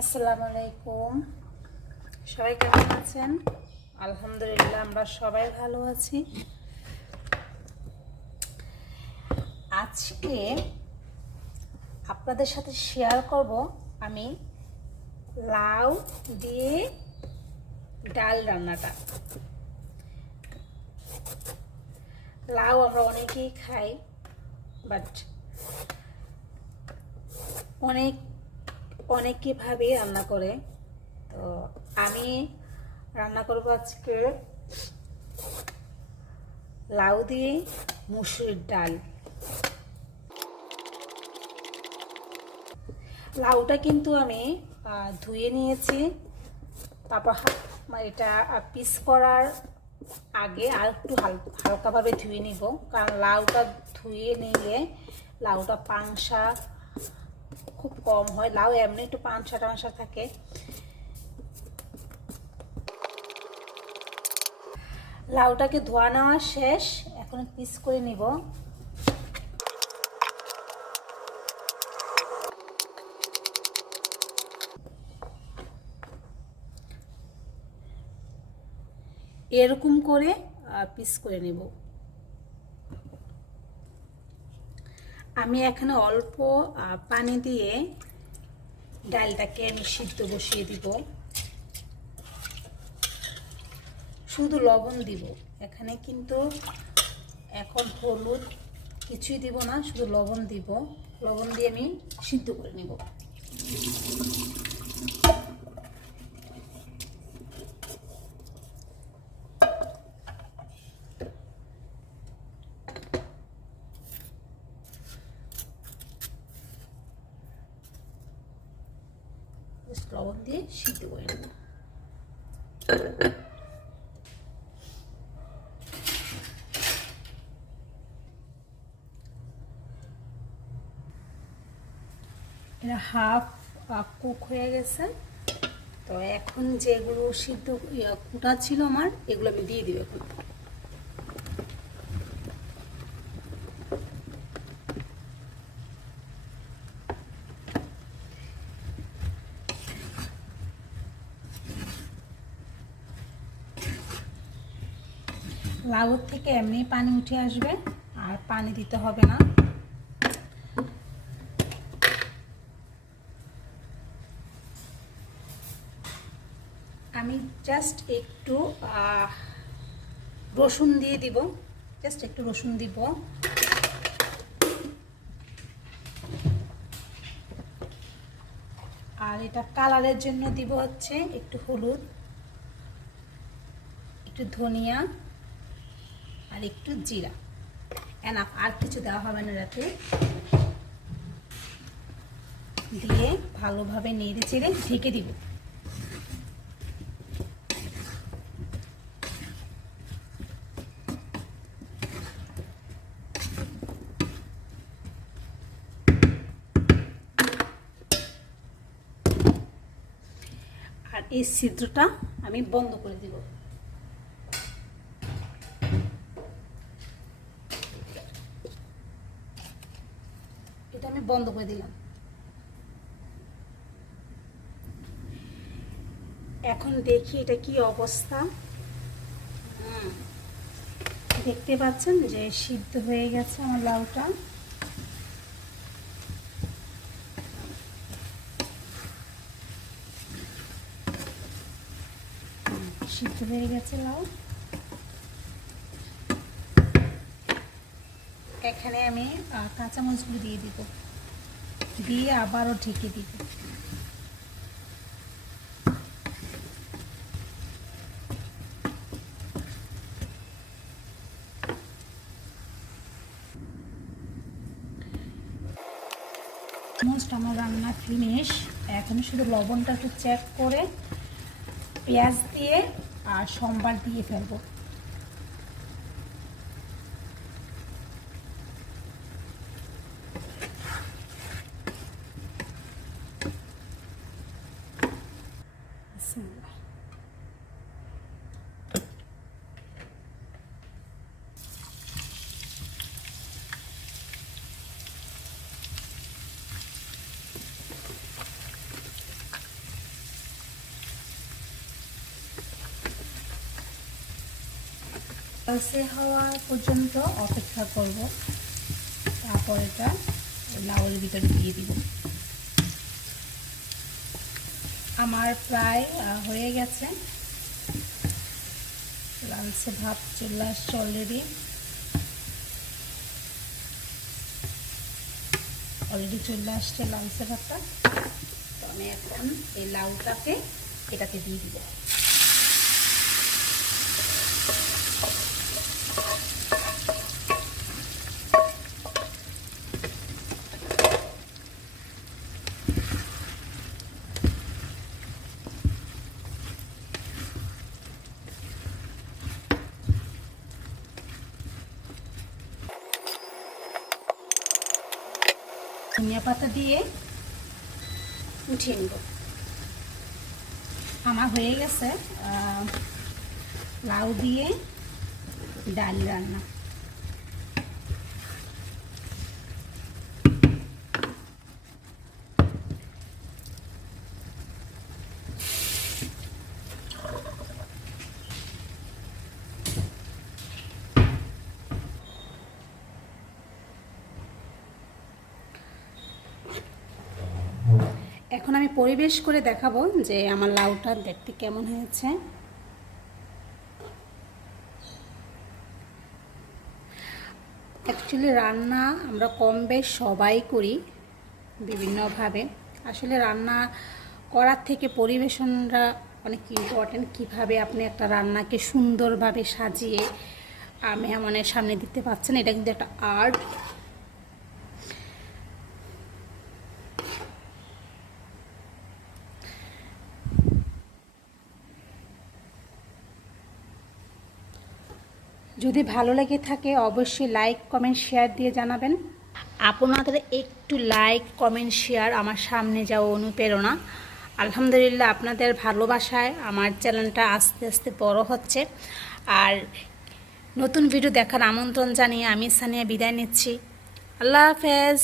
আসসালামু আলাইকুম। সবাই কেমন আছেন? আলহামদুলিল্লাহ, আমরা সবাই ভালো আছি। আজকে আপনাদের সাথে শেয়ার করব আমি লাউ দিয়ে ডাল রান্নাটা। লাউ আমরা অনেকেই খাই, বাট অনেকে ভাবে রান্না করে। তো আমি রান্না করব আজকে লাউ দিয়ে মুসুরির ডাল। লাউটা কিন্তু আমি ধুয়ে নিয়েছি। তারপর এটা পিস করার আগে আর একটু হালকাভাবে ধুয়ে নিব, কারণ লাউটা ধুয়ে নিলে লাউটা পাংশা খুব কম হয়। লাউ এমনি একটু পাংশা টাংশা থাকে। লাউটাকে ধোয়া নেওয়া শেষ, এখন পিস করে নিব। এরকম করে পিস করে নেব। আমি এখানে অল্প পানি দিয়ে ডালটাকে আমি সিদ্ধ বসিয়ে দিব। শুধু লবণ দিব এখানে, কিন্তু এখন হলুদ কিছুই দিব না, শুধু লবণ দিব। লবণ দিয়ে আমি সিদ্ধ করে নেব। লবণ দিয়ে সিদ্ধ করে নেব। এটা হাফ কুক হয়ে গেছে। তো এখন যেগুলো সিদ্ধ কুটা ছিল আমার, এগুলো আমি দিয়ে দিব এখন। লাউর থেকে এমনি পানি উঠে আসবে, আর পানি দিতে হবে না। আমি জাস্ট একটু রসুন দিয়ে দিব, জাস্ট একটু রসুন দিব। আর এটা কালারের জন্য দিব হচ্ছে একটু হলুদ, একটু ধনিয়া আর একটু জিরা। এনাফ, আর কিছু দেওয়া হবে না। রাতে দিয়ে ভালোভাবে নেড়ে চেড়ে ঢেকে দিব। আর এই ছিদ্রটা আমি বন্ধ করে দিব। এটা আমি বন্ধ করে দিলাম। এখন দেখি এটা কি অবস্থা। দেখতে পাচ্ছেন যে সিদ্ধ হয়ে গেছে আমার লাউটা। সিদ্ধ হয়ে গেছে লাউ। এখানে আমি কাঁচামরিচগুলো দিয়ে দিব, দিয়ে আবারও ঢেকে দিব। অলমোস্ট আমার রান্না ফিনিশ। এখন শুধু লবণটা একটু চেক করে পেঁয়াজ দিয়ে আর সম্বার দিয়ে ফেলবো। লালচে হওয়া পর্যন্ত অপেক্ষা করব, তারপর এটা লাউয়ের ভিতরে দিয়ে দিব। আমার প্রায় হয়ে গেছে, লালচে ভাব চলে আসছে অলরেডি চলে আসছে লালচে ভাবটা। তো আমি এখন এই লাউটাকে এটাকে দিয়ে দিব। ধনিয়া পাতা দিয়ে উঠিয়ে নেব। আমার হয়ে গেছে লাউ দিয়ে ডাল রান্না। এখন আমি পরিবেশ করে দেখাবো যে আমার লাউটা দেখতে কেমন হয়েছে। অ্যাকচুয়ালি রান্না আমরা কম বেশ সবাই করি বিভিন্নভাবে। আসলে রান্না করার থেকে পরিবেশনটা অনেক ইম্পর্টেন্ট। কীভাবে আপনি একটা রান্নাকে সুন্দরভাবে সাজিয়ে মেহমানের সামনে দিতে পারছেন, এটা কিন্তু একটা আর্ট। যদি ভালো লেগে থাকে অবশ্যই লাইক কমেন্ট শেয়ার দিয়ে জানাবেন। আপনাদের একটু লাইক কমেন্ট শেয়ার আমার সামনে যাওয়া অনুপ্রেরণা। আলহামদুলিল্লাহ আপনাদের ভালোবাসায় আমার চ্যানেলটা আস্তে আস্তে বড় হচ্ছে। আর নতুন ভিডিও দেখার আমন্ত্রণ জানিয়ে আমি সানিয়া বিদায় নিচ্ছি। আল্লাহ হাফেজ।